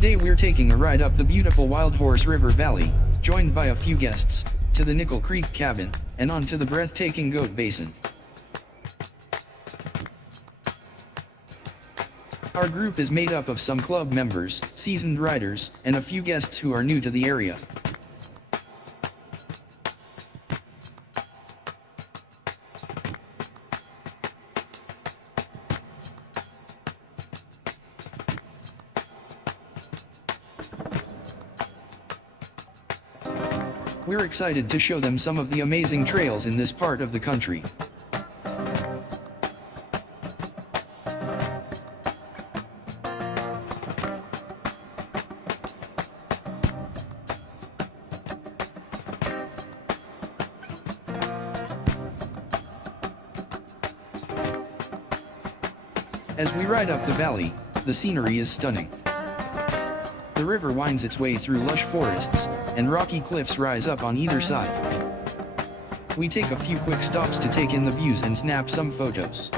Today we're taking a ride up the beautiful Wildhorse River Valley, joined by a few guests, to the Nichol Creek cabin, and on to the breathtaking Goat Basin. Our group is made up of some club members, seasoned riders, and a few guests who are new to the area. We're excited to show them some of the amazing trails in this part of the country. As we ride up the valley, the scenery is stunning. The river winds its way through lush forests, and rocky cliffs rise up on either side. We take a few quick stops to take in the views and snap some photos.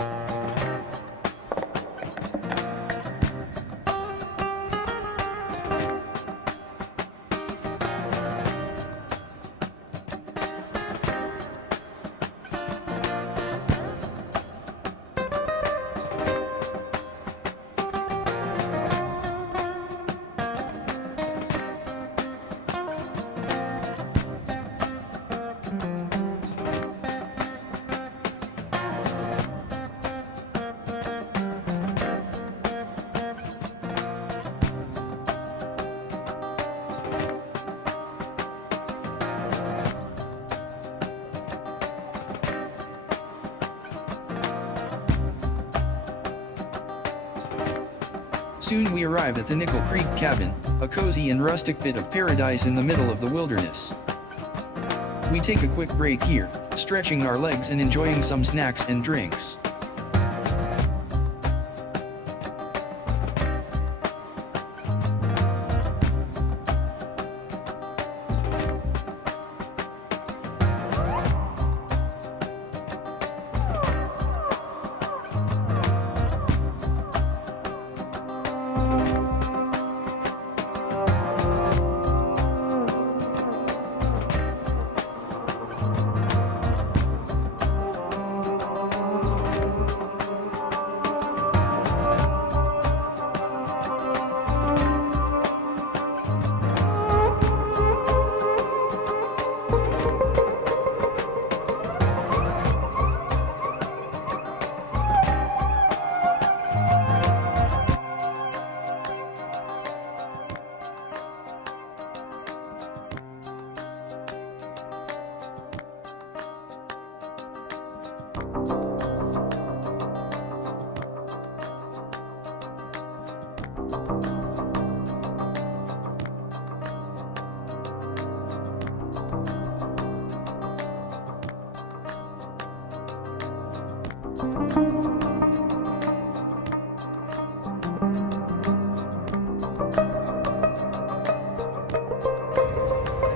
Soon we arrive at the Nichol Creek cabin, a cozy and rustic bit of paradise in the middle of the wilderness. We take a quick break here, stretching our legs and enjoying some snacks and drinks.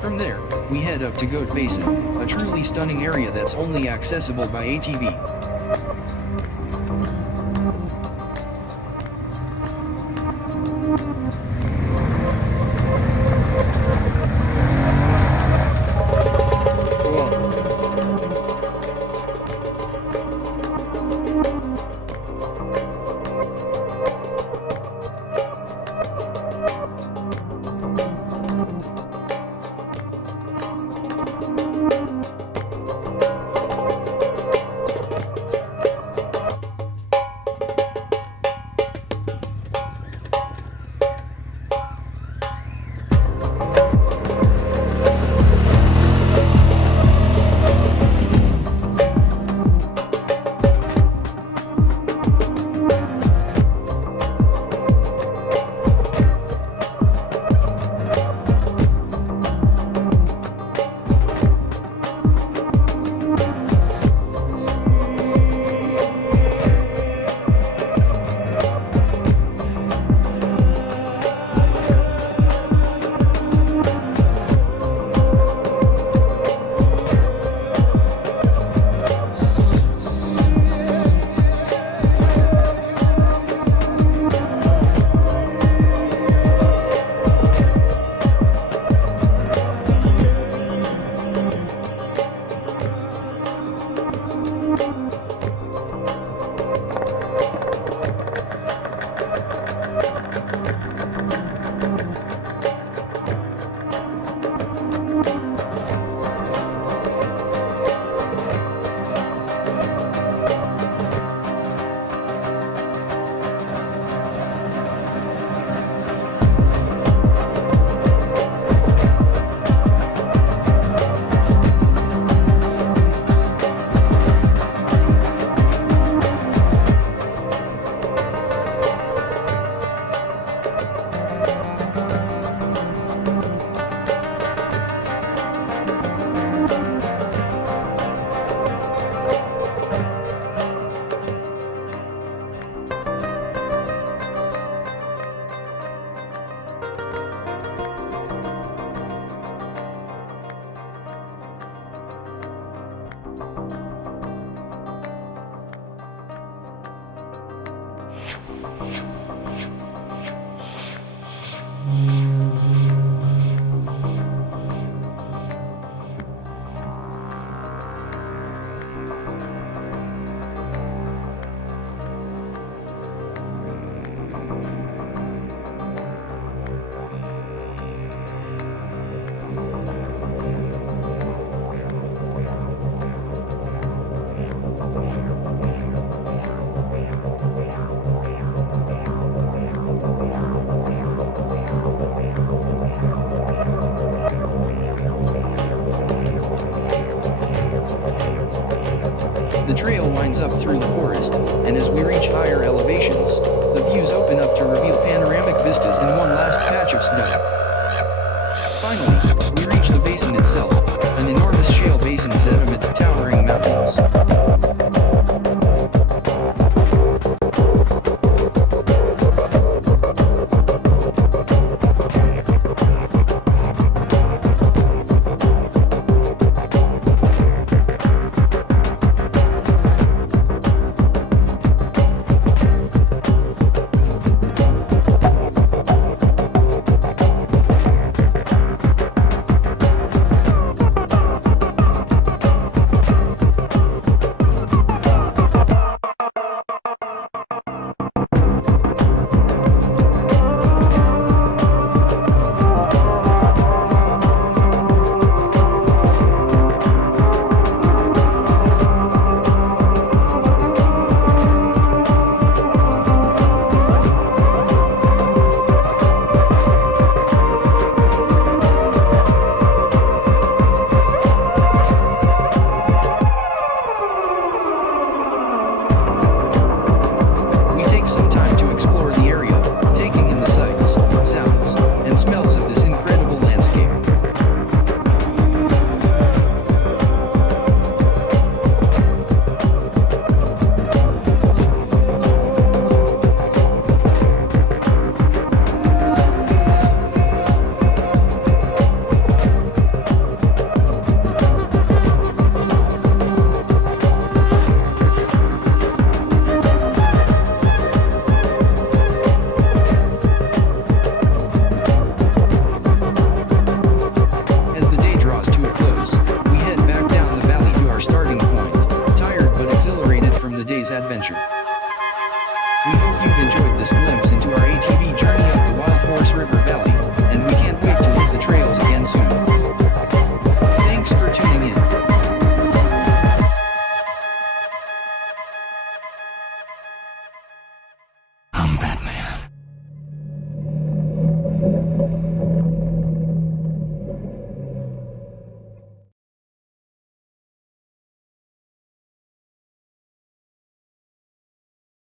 From there, we head up to Goat Basin, a truly stunning area that's only accessible by ATV. trail winds up through the forest, and as we reach higher elevations, the views open up to reveal panoramic vistas and one last patch of snow. Finally, we reach the basin itself, an enormous shale basin set amidst towering mountains. Some time to explore the area, taking in the sights, sounds, and smells of this incredible landscape. Starting point, tired but exhilarated from the day's adventure.